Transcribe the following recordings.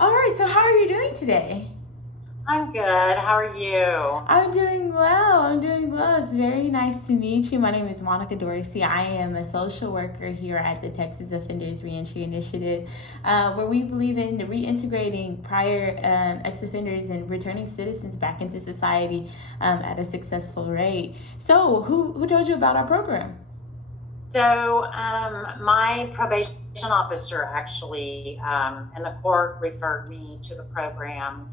All right, so how are you doing today? I'm good. How are you? I'm doing well. I'm doing well. It's very nice to meet you. My name is Monica Dorsey. I am a social worker here at the Texas Offenders Reentry Initiative, where we believe in reintegrating prior ex offenders and returning citizens back into society at a successful rate. So, who told you about our program? My probation officer actually, and the court referred me to the program.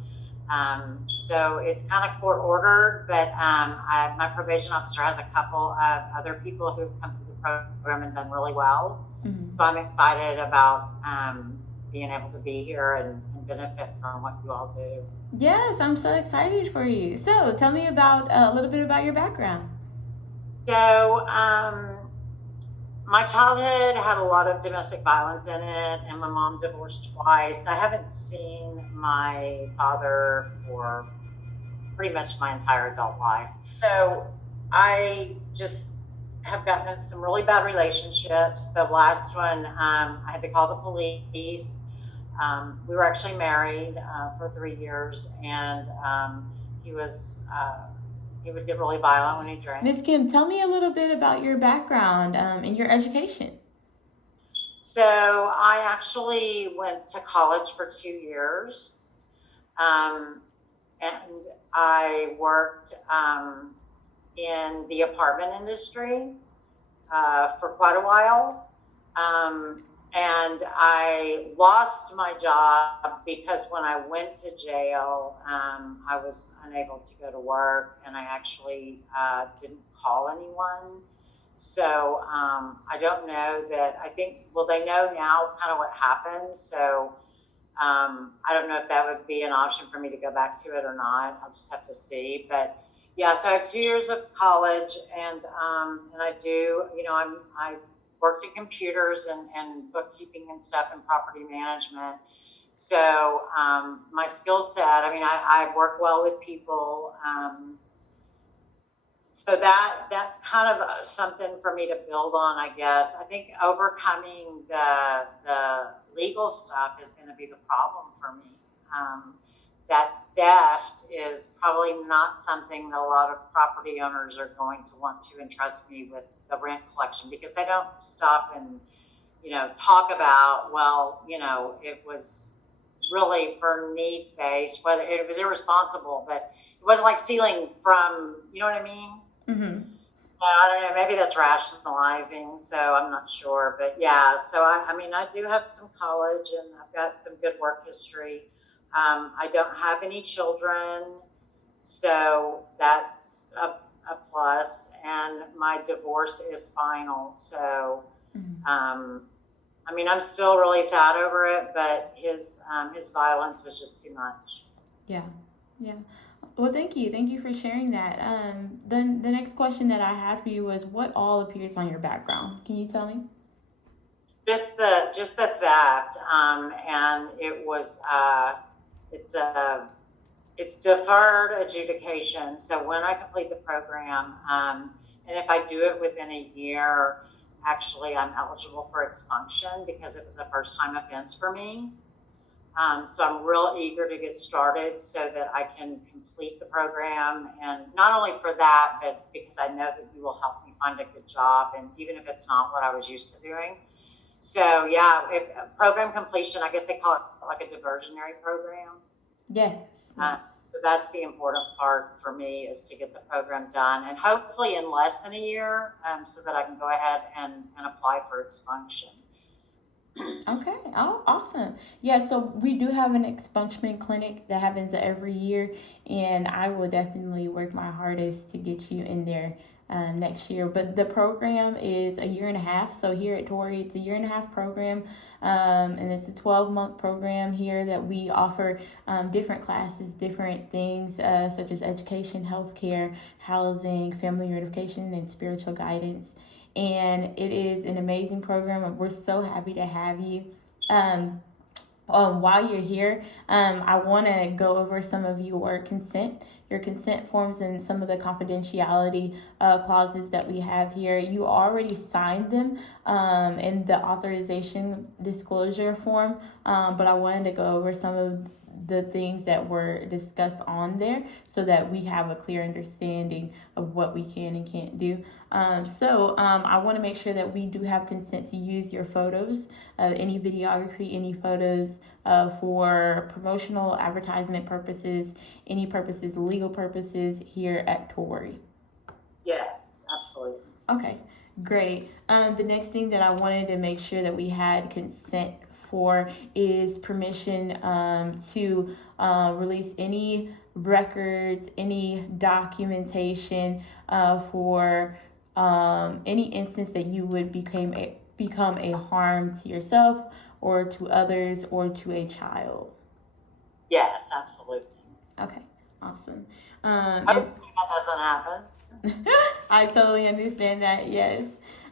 So it's kind of court ordered, but my probation officer has a couple of other people who have come through the program and done really well. So Mm-hmm. I'm excited about being able to be here and benefit from what you all do. Yes, I'm so excited for you. So, tell me about a little bit about your background. So, my childhood had a lot of domestic violence in it, and my mom divorced twice. I haven't seen my father for pretty much my entire adult life. So I just have gotten into some really bad relationships. The last one, I had to call the police. We were actually married for 3 years, and he was he would get really violent when he drank. Miss Kim, tell me a little bit about your background and your education. So I actually went to college for 2 years, um, and I worked in the apartment industry for quite a while. Um, and I lost my job because when I went to jail, I was unable to go to work, and I actually didn't call anyone. So I don't know that. I think, well, they know now kind of what happened. So I don't know if that would be an option for me to go back to it or not. I'll just have to see. But yeah, so I have 2 years of college, and I do, I worked in computers and bookkeeping and stuff and property management. So my skill set, I mean, I work well with people. So that's kind of something for me to build on, I guess. I think overcoming the legal stuff is going to be the problem for me. That theft is probably not something that a lot of property owners are going to want to entrust me with the rent collection, because they don't stop and talk about, well, it was really for needs based, whether it was irresponsible, but it wasn't like stealing from, you know what I mean? Mm-hmm. I don't know. Maybe that's rationalizing, so I'm not sure. But yeah, so I mean, I do have some college and I've got some good work history. I don't have any children, so that's a plus. And my divorce is final, so Mm-hmm. I mean, I'm still really sad over it, but his violence was just too much. Yeah, yeah. Well, thank you. Thank you for sharing that. Then the next question that I had for you was, what all appears on your background? Can you tell me? Just the theft, and it's a it's deferred adjudication. So when I complete the program, and if I do it within a year, actually I'm eligible for expunction because it was a first time offense for me. So I'm real eager to get started so that I can complete the program, and not only for that, but because I know that you will help me find a good job, and even if it's not what I was used to doing. So yeah, if program completion, I guess they call it like a diversionary program. Yes, Uh, yes. so that's the important part for me, is to get the program done, and hopefully in less than a year, so that I can go ahead and apply for expunction. Okay. Oh, awesome. Yeah, so we do have an expungement clinic that happens every year, and I will definitely work my hardest to get you in there next year. But the program is a year and a half. So here at Torrey, it's a year and a half program, and it's a 12-month program here that we offer different classes, different things such as education, healthcare, housing, family reunification, and spiritual guidance, and it is an amazing program. We're so happy to have you. Um, while you're here, I want to go over some of your consent forms, and some of the confidentiality clauses that we have here. You already signed them in the authorization disclosure form, but I wanted to go over some of the things that were discussed on there so that we have a clear understanding of what we can and can't do. I want to make sure that we do have consent to use your photos, any videography, any photos for promotional, advertisement purposes, any purposes, legal purposes here at Torrey. Yes, absolutely. Okay, great. The next thing that I wanted to make sure that we had consent for is permission to release any records, any documentation for any instance that you would become a harm to yourself or to others or to a child. Yes, absolutely. Okay, awesome. Hopefully that doesn't happen. I totally understand that, yes.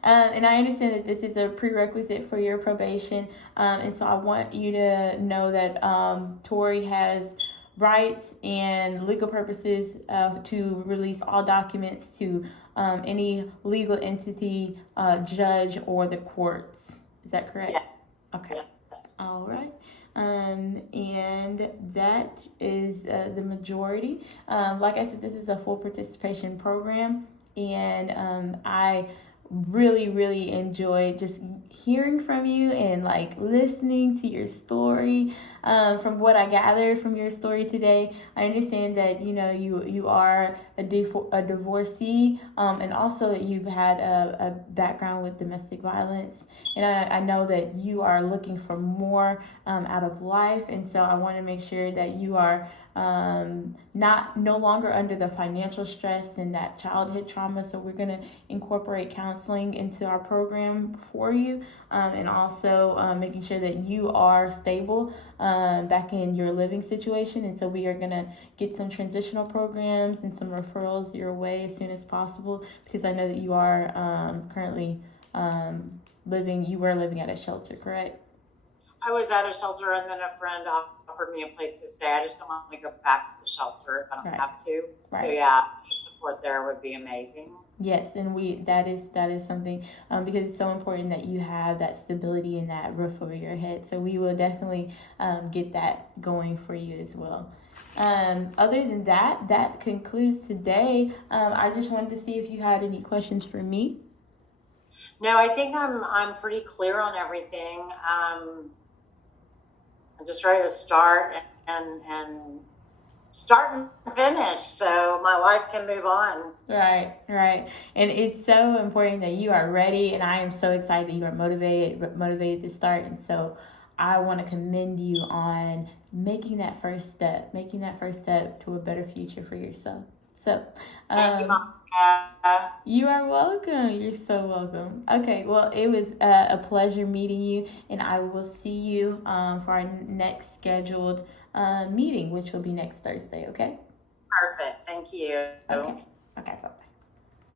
And I understand that this is a prerequisite for your probation. And so I want you to know that Torrey has rights and legal purposes to release all documents to any legal entity, judge, or the courts. Is that correct? Yes. Okay. Yes. All right. And that is the majority. Like I said, this is a full participation program, and I really enjoy just hearing from you and like listening to your story. From what I gathered from your story today, I understand that you are a divorcee, and also that you've had a background with domestic violence, and I know that you are looking for more out of life, and so I want to make sure that you are no longer under the financial stress and that childhood trauma. So we're going to incorporate counseling into our program for you, and also making sure that you are stable back in your living situation. And so we are going to get some transitional programs and some referrals your way as soon as possible, because I know that you are currently you were living at a shelter, correct? I was at a shelter, and then a friend offered me a place to stay. I just don't want to go back to the shelter if I don't have to. Right. So yeah, any support there would be amazing. Yes, and that is something, because it's so important that you have that stability and that roof over your head. So we will definitely get that going for you as well. Other than that concludes today. I just wanted to see if you had any questions for me. No, I think I'm pretty clear on everything. I'm just ready to start and start and finish, so my life can move on. Right. And it's so important that you are ready, and I am so excited that you are motivated to start. And so I want to commend you on making that first step to a better future for yourself. So, thank you, Mom. You are welcome. You're so welcome. Okay, well, it was a pleasure meeting you, and I will see you for our next scheduled meeting, which will be next Thursday, okay? Perfect. Thank you. Okay, bye-bye.